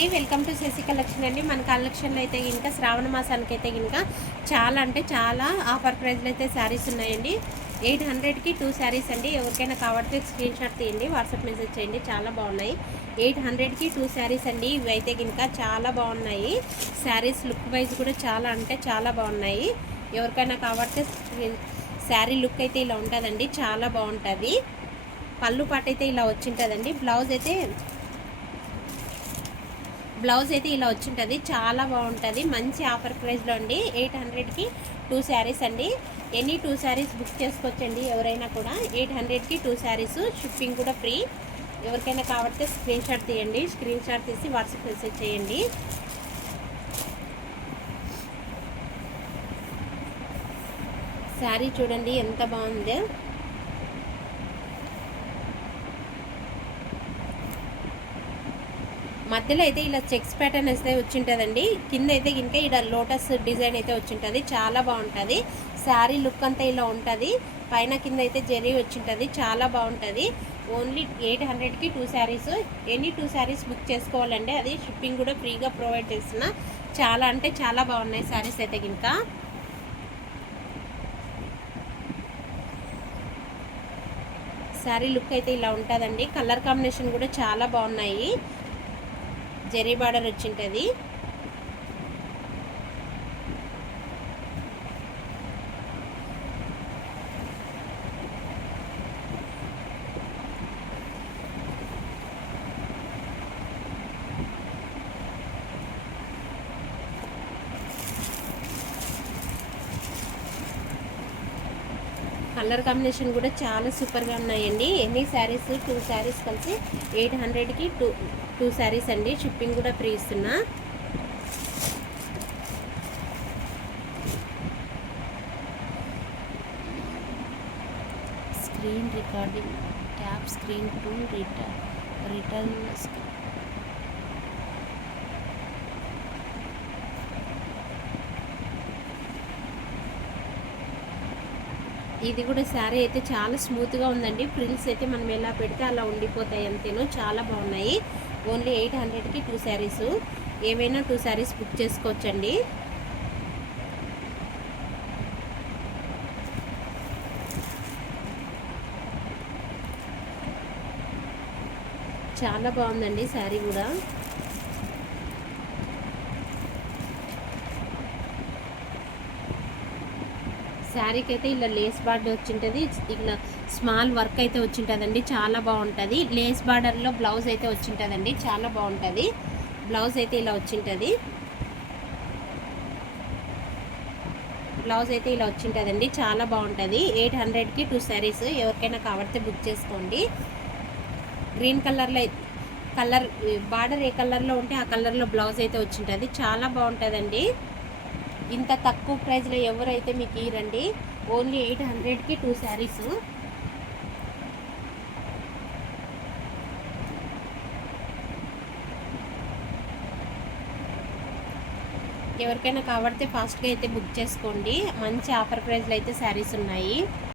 అండి, welcome to Shashi collection అండి. మన కలెక్షన్లో అయితే ఇంకా శ్రావణ మాసానికి అయితే ఇంకా చాలా అంటే చాలా ఆఫర్ ప్రైస్లో అయితే శారీస్ ఉన్నాయండి. 800కి 2 శారీస్ అండి. ఎవరికైనా కావాలంటే స్క్రీన్ షాట్ తీయండి, వాట్సాప్ మెసేజ్ చేయండి. చాలా బాగున్నాయి. 800కి 2 శారీస్ అండి. ఇవి అయితే ఇంకా చాలా బాగున్నాయి. శారీస్ లుక్ వైజ్ కూడా చాలా అంటే చాలా బాగున్నాయి. ఎవరికైనా కావాలంటే శారీ లుక్ అయితే ఇలా ఉంటుందండి, చాలా బాగుంటుంది. పళ్ళు పాట అయితే ఇలా వచ్చింటుందండి. బ్లౌజ్ అయితే ఇలా వచ్చింటుంది, చాలా బాగుంటుంది. మంచి ఆఫర్ ప్రైస్లో అండి. 800కి 2 శారీస్ అండి. ఎనీ 2 శారీస్ బుక్ చేసుకోవచ్చండి ఎవరైనా కూడా. 800కి 2 శారీస్, షిప్పింగ్ కూడా ఫ్రీ. ఎవరికైనా కావాలంటే స్క్రీన్ షాట్ తీయండి, స్క్రీన్ షాట్ తీసి వాట్సాప్ మెసేజ్ చేయండి. శారీ చూడండి ఎంత బాగుందో. మధ్యలో అయితే ఇలా చెక్స్ ప్యాటర్న్ అయితే వచ్చింటుందండి. కింద అయితే ఇంకా ఇలా లోటస్ డిజైన్ అయితే వచ్చింటుంది, చాలా బాగుంటుంది. శారీ లుక్ అంతా ఇలా ఉంటుంది. పైన కింద అయితే జరీ వచ్చింటుంది, చాలా బాగుంటుంది. ఓన్లీ 800కి 2 శారీస్. ఎనీ 2 శారీస్ బుక్ చేసుకోవాలండి. అది షిప్పింగ్ కూడా ఫ్రీగా ప్రొవైడ్ చేస్తున్నా. చాలా అంటే చాలా బాగున్నాయి శారీస్ అయితే ఇంకా. శారీ లుక్ అయితే ఇలా ఉంటుందండి. కలర్ కాంబినేషన్ కూడా చాలా బాగున్నాయి. జరీ బార్డర్ వచ్చింటుంది. కలర్ కాంబినేషన్ కూడా చాలా సూపర్గా ఉన్నాయండి. ఎన్ని శారీస్ 2 శారీస్ కలిసి 800కి 2 శారీస్ అండి. షిప్పింగ్ కూడా ఫ్రీ ఇస్తున్నా. Screen recording, tap screen to return. ఇది కూడా శారీ అయితే చాలా స్మూత్గా ఉందండి. ఫ్రిల్స్ అయితే మనం ఎలా పెడితే అలా ఉండిపోతాయి అంతేను, చాలా బాగున్నాయి. ఓన్లీ 800కి 2 శారీస్. ఏవైనా 2 శారీస్ బుక్ చేసుకోవచ్చండి. చాలా బాగుందండి శారీ కూడా. శారీకి అయితే ఇలా లేస్ బార్డర్ వచ్చింటుంది, ఇలా స్మాల్ వర్క్ అయితే వచ్చింటుందండి, చాలా బాగుంటుంది. లేస్ బార్డర్లో బ్లౌజ్ అయితే వచ్చింటుందండి, చాలా బాగుంటుంది. బ్లౌజ్ అయితే ఇలా వచ్చింటుంది. బ్లౌజ్ అయితే ఇలా వచ్చింటుందండి, చాలా బాగుంటుంది. 800కి 2 శారీస్. ఎవరికైనా కావాలంటే బుక్ చేసుకోండి. గ్రీన్ కలర్లో కలర్ బార్డర్ ఏ కలర్లో ఉంటే ఆ కలర్లో బ్లౌజ్ అయితే వచ్చింటుంది, చాలా బాగుంటుందండి. ఇంత తక్కువ ప్రైస్లో ఎవరైతే మీకు ఇరండి. ఓన్లీ 800కి 2 శారీస్. ఎవరికైనా కావాలంటే ఫాస్ట్గా అయితే బుక్ చేసుకోండి. మంచి ఆఫర్ ప్రైస్లో అయితే శారీస్ ఉన్నాయి.